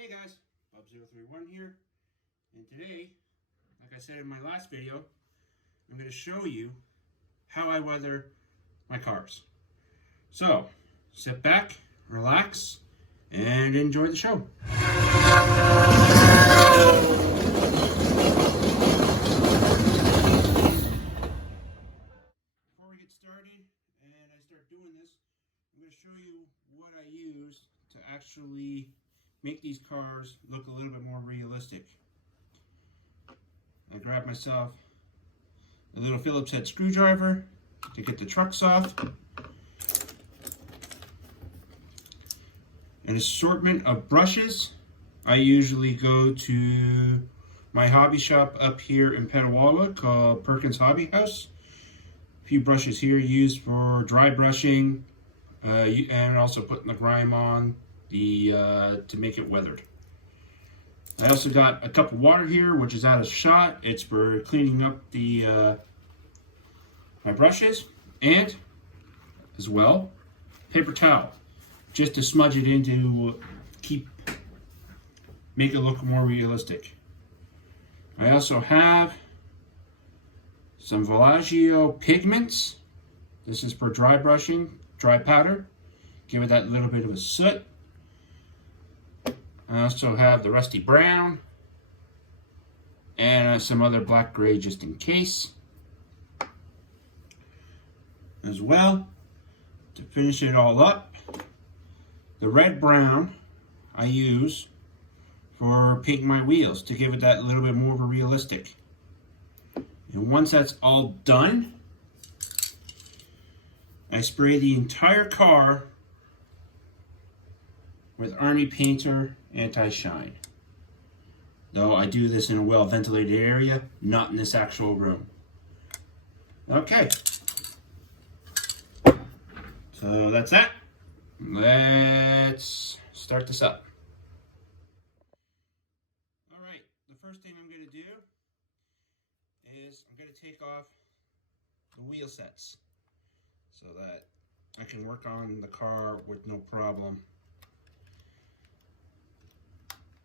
Hey guys, Bob031 here, and today, like I said in my last video, I'm going to show you how I weather my cars. So, sit back, relax, and enjoy the show. Before we get started, and I start doing this, I'm going to show you what I use to actually make these cars look a little bit more realistic. I grabbed myself a little Phillips head screwdriver to get the trucks off, an assortment of brushes. I usually go to my hobby shop up here in Petawawa called Perkins Hobby House. A few brushes here used for dry brushing and also putting the grime on to make it weathered. I also got a cup of water here, which is out of shot. It's for cleaning up the my brushes, and as well paper towel, just to smudge it in to make it look more realistic. I also have some Villaggio pigments. This is for dry brushing, dry powder. Give it that little bit of a soot. I also have the rusty brown and some other black gray just in case. As well, to finish it all up, the red brown I use for painting my wheels to give it that little bit more of a realistic. And once that's all done, I spray the entire car with Army Painter Anti-Shine. Though I do this in a well-ventilated area, not in this actual room. Okay. So that's that. Let's start this up. Alright, the first thing I'm going to do is I'm going to take off the wheel sets so that I can work on the car with no problem.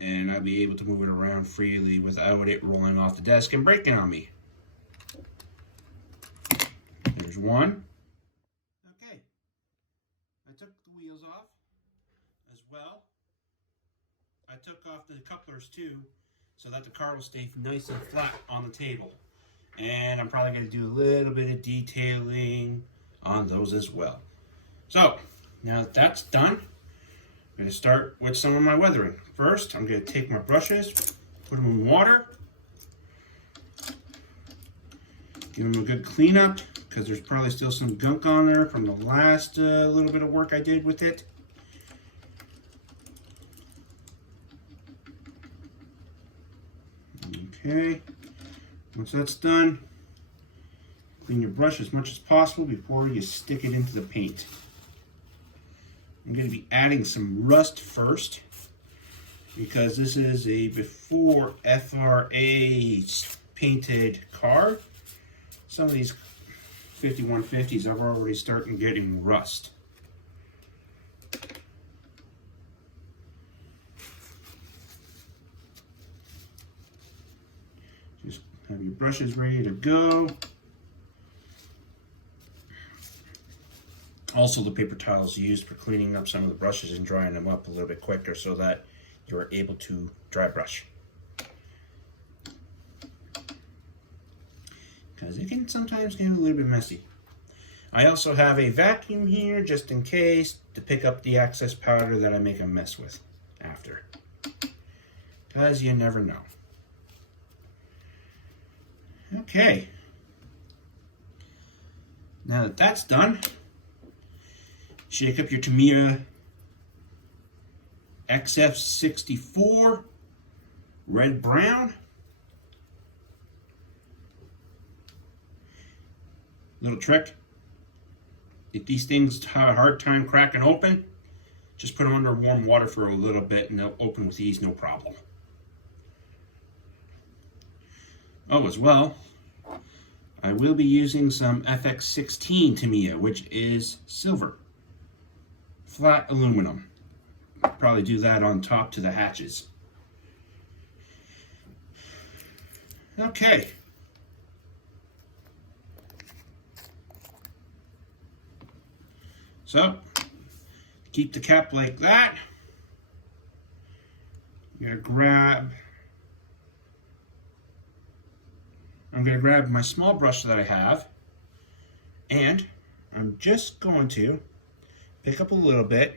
And I'll be able to move it around freely without it rolling off the desk and breaking on me. There's one. Okay. I took the wheels off as well. I took off the couplers too, so that the car will stay nice and flat on the table. And I'm probably going to do a little bit of detailing on those as well. So, now that that's done, I'm going to start with some of my weathering. First, I'm going to take my brushes, put them in water, give them a good cleanup, because there's probably still some gunk on there from the last little bit of work I did with it. Okay, once that's done, clean your brush as much as possible before you stick it into the paint. I'm going to be adding some rust first, because this is a before FRA painted car. Some of these 5150s are already starting getting rust. Just have your brushes ready to go. Also, the paper towel is used for cleaning up some of the brushes and drying them up a little bit quicker so that you're able to dry brush. Because it can sometimes get a little bit messy. I also have a vacuum here just in case to pick up the excess powder that I make a mess with after. Because you never know. Okay. Now that that's done, shake up your Tamiya XF64 red brown. Little trick, if these things have a hard time cracking open, just put them under warm water for a little bit and they'll open with ease, no problem. Oh, as well, I will be using some FX16 Tamiya, which is silver, flat aluminum. Probably do that on top to the hatches. Okay. So, keep the cap like that. I'm gonna grab my small brush that I have, and I'm just going to pick up a little bit,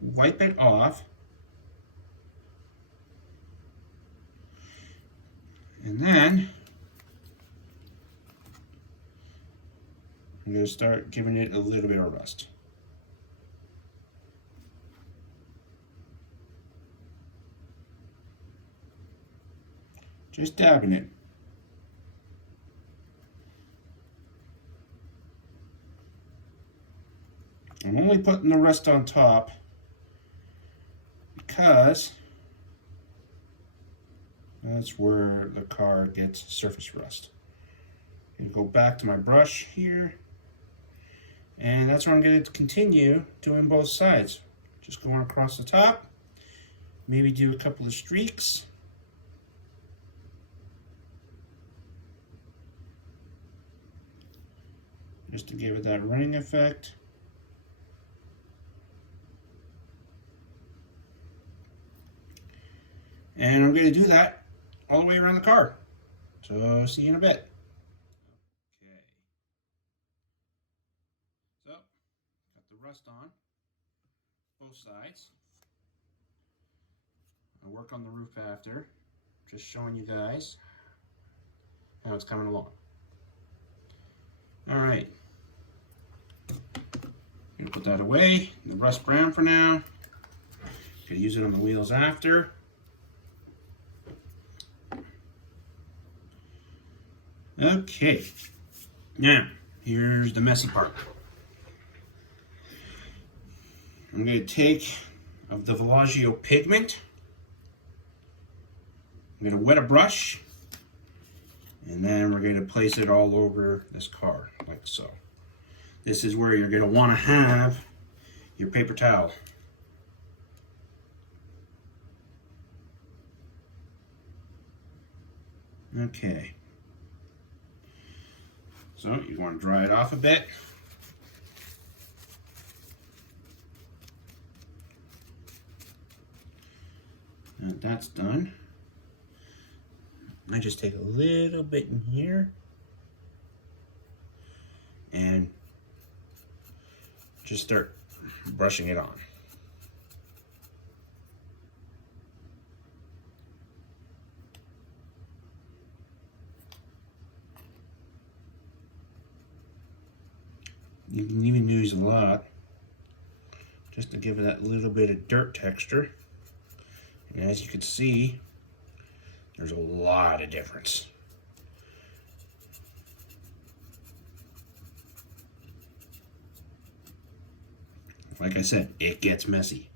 wipe it off, and then I'm going to start giving it a little bit of rust. Just dabbing it. I'm only putting the rust on top because that's where the car gets surface rust. I'm going to go back to my brush here, and that's where I'm going to continue doing both sides. Just going across the top, maybe do a couple of streaks. Just to give it that ring effect. And I'm going to do that all the way around the car. So see you in a bit. Okay. So, got the rust on both sides. I'll work on the roof after. Just showing you guys how it's coming along. Alright. Gonna put that away. The rust brown for now. Gonna use it on the wheels after. Okay. Now, here's the messy part. I'm gonna take of the Villaggio pigment. I'm gonna wet a brush, and then we're gonna place it all over this car, like so. This is where you're gonna wanna have your paper towel. Okay. So you wanna dry it off a bit. And that's done. I just take a little bit in here and just start brushing it on. You can even use a lot just to give it that little bit of dirt texture. And as you can see, there's a lot of difference. Like I said, it gets messy.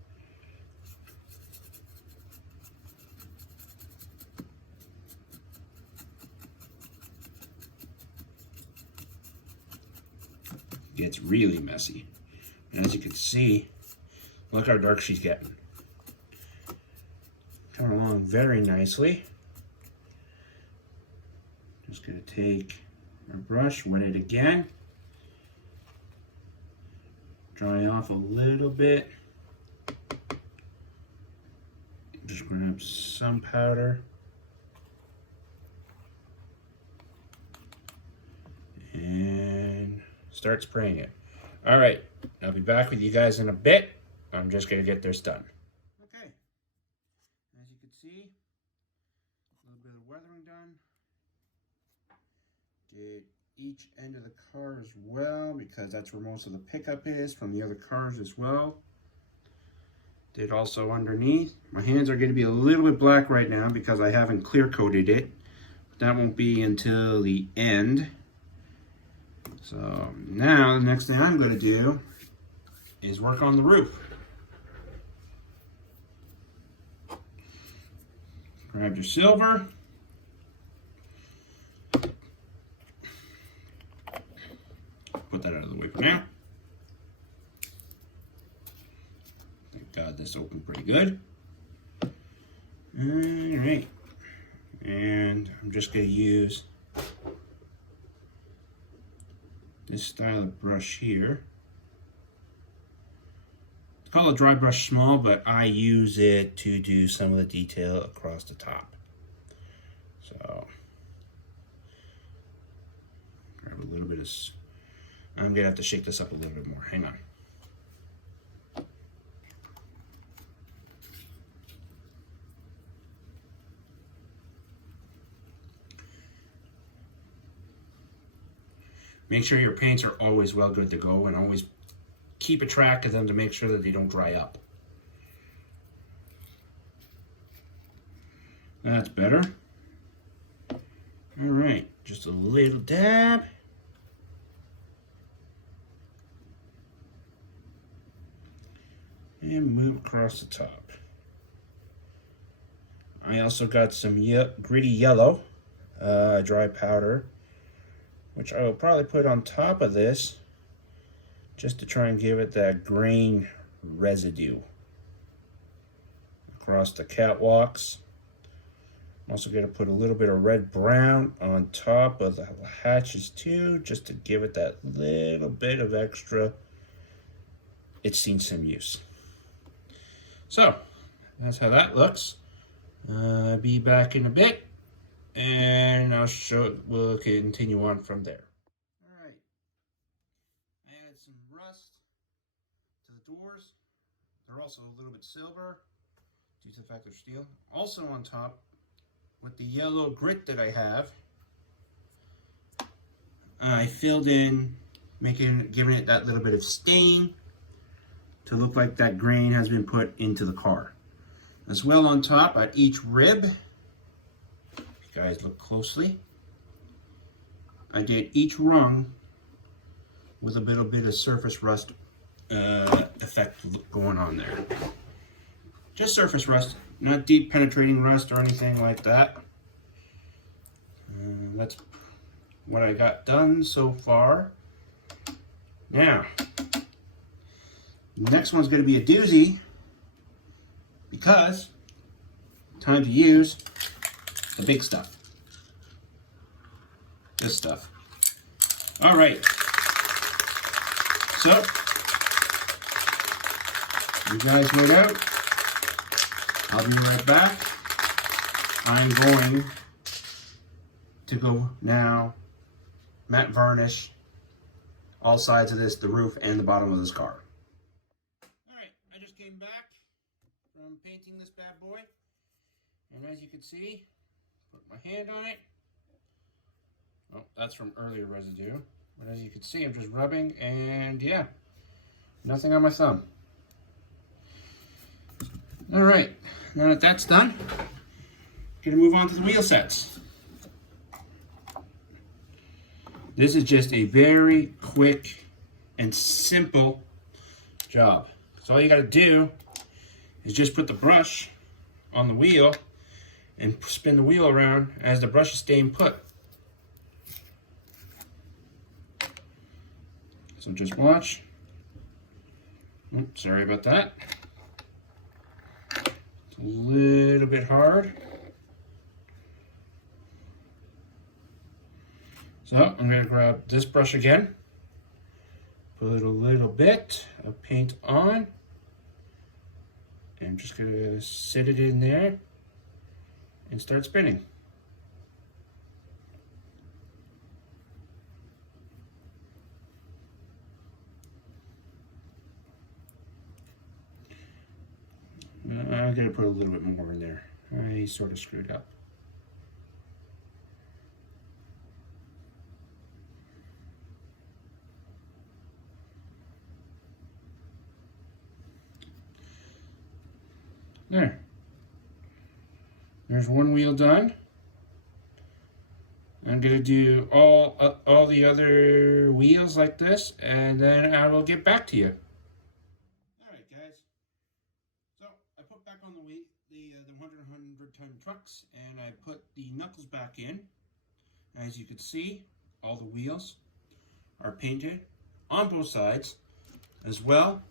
It gets really messy. And as you can see, look how dark she's getting. Coming along very nicely. Just gonna take our brush, wet it again, dry off a little bit, just grab some powder, and start spraying it. All right, I'll be back with you guys in a bit. I'm just gonna get this done. Okay, as you can see, a little bit of weathering done. Did each end of the car as well, because that's where most of the pickup is from the other cars as well. Did also underneath. My hands are going to be a little bit black right now because I haven't clear coated it. But that won't be until the end. So now the next thing I'm going to do is work on the roof. Grab your silver. Put that out of the way for now. God, this opened pretty good. Alright. And I'm just going to use this style of brush here. It's called a dry brush small, but I use it to do some of the detail across the top. So, grab a little bit of, I'm going to have to shake this up a little bit more. Hang on. Make sure your paints are always well good to go, and always keep a track of them to make sure that they don't dry up. That's better. All right, just a little dab. And move across the top. I also got some gritty yellow, dry powder, which I will probably put on top of this just to try and give it that grain residue across the catwalks. I'm also going to put a little bit of red brown on top of the hatches too, just to give it that little bit of extra. It's seen some use. So that's how that looks. Be back in a bit, and we'll continue on from there. All right, I added some rust to the doors. They're also a little bit silver due to the fact they're steel. Also on top, with the yellow grit that I have, I filled in, giving it that little bit of stain to look like that grain has been put into the car. As well on top at each rib, if you guys look closely, I did each rung with a little bit of surface rust effect going on there. Just surface rust, not deep penetrating rust or anything like that. That's what I got done so far. Now, the next one's going to be a doozy, because time to use the big stuff. This stuff. All right. So, you guys wait out. I'll be right back. I'm going to go now matte varnish all sides of this, the roof and the bottom of this car. All right, I just came back from painting this bad boy, and as you can see, put my hand on it. Oh, that's from earlier residue, but as you can see, I'm just rubbing, and yeah, nothing on my thumb. All right, now that that's done, gonna move on to the wheel sets. This is just a very quick and simple job. So all you gotta do is just put the brush on the wheel and spin the wheel around as the brush is staying put. So just watch. Oops, sorry about that. It's a little bit hard. So I'm going to grab this brush again, put a little bit of paint on, and I'm just going to sit it in there and start spinning. I'm going to put a little bit more in there. I sort of screwed up. There. There's one wheel done. I'm going to do all the other wheels like this, and then I will get back to you. Alright guys, so I put back on the 100-ton trucks, and I put the knuckles back in. As you can see, all the wheels are painted on both sides. As well,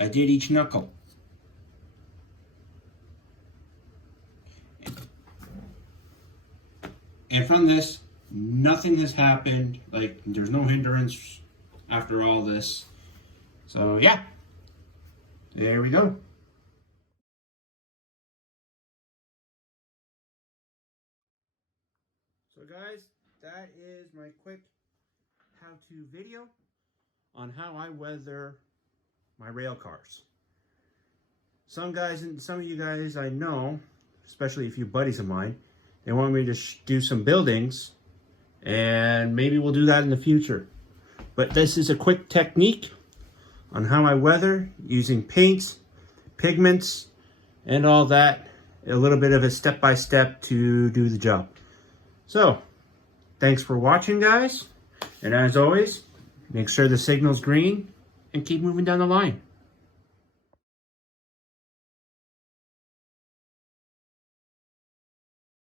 I did each knuckle. And from this, nothing has happened. Like, there's no hindrance after all this. So yeah, there we go. So guys, that is my quick how-to video on how I weather my rail cars. Some of you guys I know, especially a few buddies of mine, they want me to do some buildings, and maybe we'll do that in the future. But this is a quick technique on how I weather using paints, pigments, and all that. A little bit of a step-by-step to do the job. So, thanks for watching, guys. And as always, make sure the signal's green and keep moving down the line.